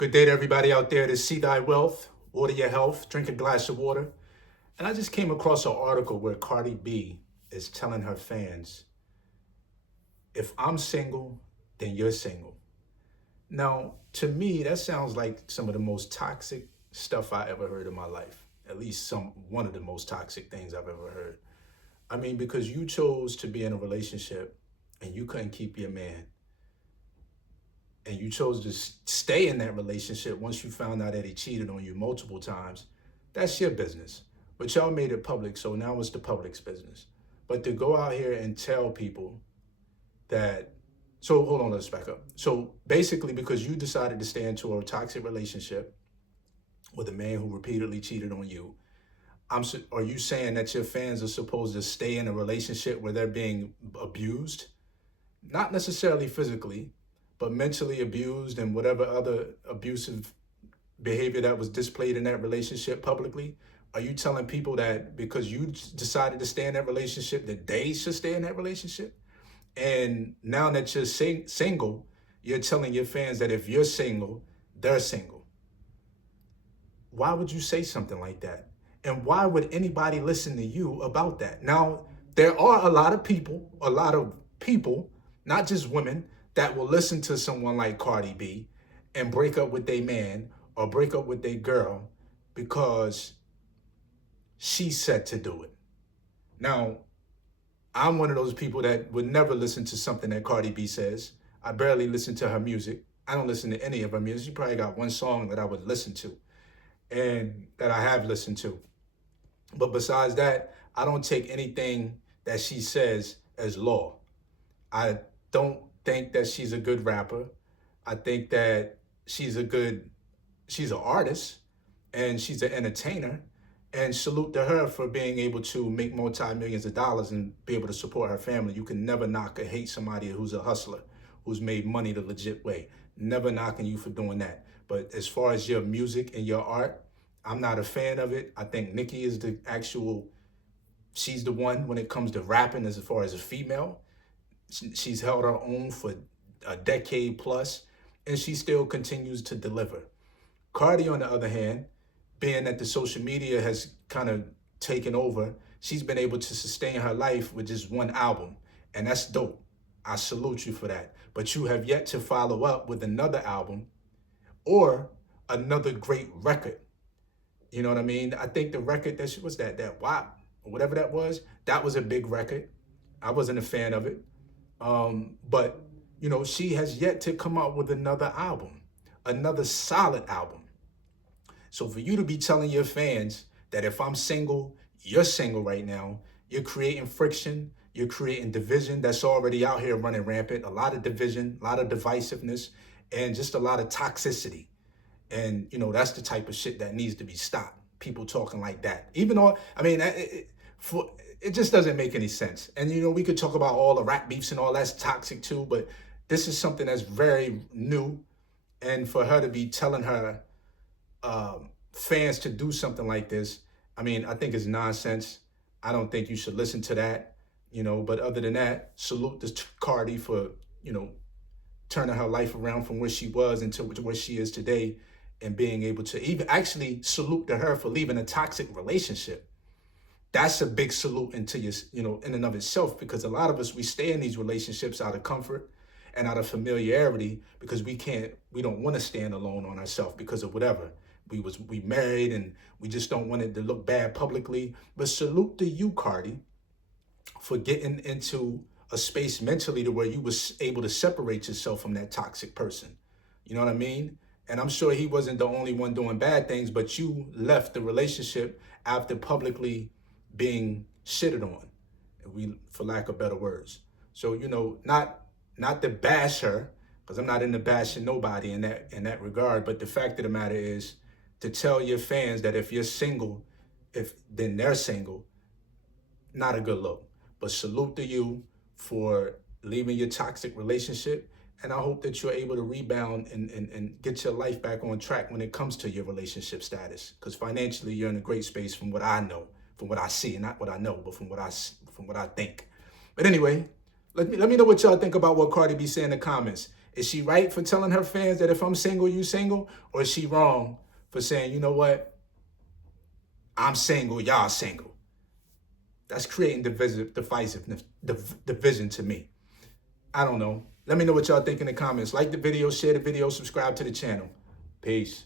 Good day to everybody out there to see thy wealth, water your health, drink a glass of water. And I just came across an article where Cardi B is telling her fans, if I'm single, then you're single. Now, to me, that sounds like some of the most toxic stuff I ever heard in my life. At least one of the most toxic things I've ever heard. I mean, because you chose to be in a relationship and you couldn't keep your man, and you chose to stay in that relationship once you found out that he cheated on you multiple times, that's your business. But y'all made it public, so now it's the public's business. But to go out here and tell people that, so hold on, let's back up. So basically, because you decided to stay into a toxic relationship with a man who repeatedly cheated on you, are you saying that your fans are supposed to stay in a relationship where they're being abused? Not necessarily physically, but mentally abused and whatever other abusive behavior that was displayed in that relationship publicly? Are you telling people that because you decided to stay in that relationship, that they should stay in that relationship? And now that you're single, you're telling your fans that if you're single, they're single. Why would you say something like that? And why would anybody listen to you about that? Now, there are a lot of people, not just women, that will listen to someone like Cardi B and break up with their man or break up with their girl because she said to do it. Now, I'm one of those people that would never listen to something that Cardi B says. I barely listen to her music. I don't listen to any of her music. She probably got one song that I would listen to and that I have listened to. But besides that, I don't take anything that she says as law. I don't think that she's a good rapper. I think that she's an artist and she's an entertainer. And salute to her for being able to make multi-millions of dollars and be able to support her family. You can never knock or hate somebody who's a hustler, who's made money the legit way. Never knocking you for doing that. But as far as your music and your art, I'm not a fan of it. I think Nicki is she's the one when it comes to rapping as far as a female. She's held her own for a decade plus, and she still continues to deliver. Cardi, on the other hand, being that the social media has kind of taken over, she's been able to sustain her life with just one album, and that's dope. I salute you for that. But you have yet to follow up with another album or another great record. You know what I mean? I think the record that WAP, or whatever that was a big record. I wasn't a fan of it. But, she has yet to come out with another album, another solid album. So for you to be telling your fans that if I'm single, you're single right now, you're creating friction, you're creating division that's already out here running rampant, a lot of division, a lot of divisiveness, and just a lot of toxicity. And, that's the type of shit that needs to be stopped. People talking like that. Even though, it just doesn't make any sense. And, we could talk about all the rap beefs and all that's toxic too, but this is something that's very new. And for her to be telling her fans to do something like this, I think it's nonsense. I don't think you should listen to that, but other than that, salute to Cardi for, turning her life around from where she was into where she is today, and being able to even actually salute to her for leaving a toxic relationship. That's a big salute into in and of itself, because a lot of us, we stay in these relationships out of comfort and out of familiarity because we don't want to stand alone on ourselves because of whatever. We married and we just don't want it to look bad publicly. But salute to you, Cardi, for getting into a space mentally to where you was able to separate yourself from that toxic person. You know what I mean? And I'm sure he wasn't the only one doing bad things, but you left the relationship after publicly being shitted on, for lack of better words. So, not to bash her, because I'm not into bashing nobody in that regard, but the fact of the matter is to tell your fans that if you're single, then they're single, not a good look. But salute to you for leaving your toxic relationship. And I hope that you're able to rebound and get your life back on track when it comes to your relationship status. Because financially, you're in a great space from what I know, from what I see, and not what I know, but from what I think. But anyway, let me know what y'all think about what Cardi B said in the comments. Is she right for telling her fans that if I'm single, you single? Or is she wrong for saying, you know what? I'm single, y'all single. That's creating divisiveness, division to me. I don't know. Let me know what y'all think in the comments. Like the video, share the video, subscribe to the channel. Peace.